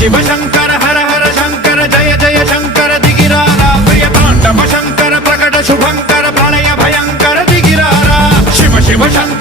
शिव शंकर हर हर शंकर जय जय शंकर दिगिरारा प्रिय तांडव शंकर प्रकट शुभंकर प्रलय भयंकर दिगिरारा शिव शिव शंकर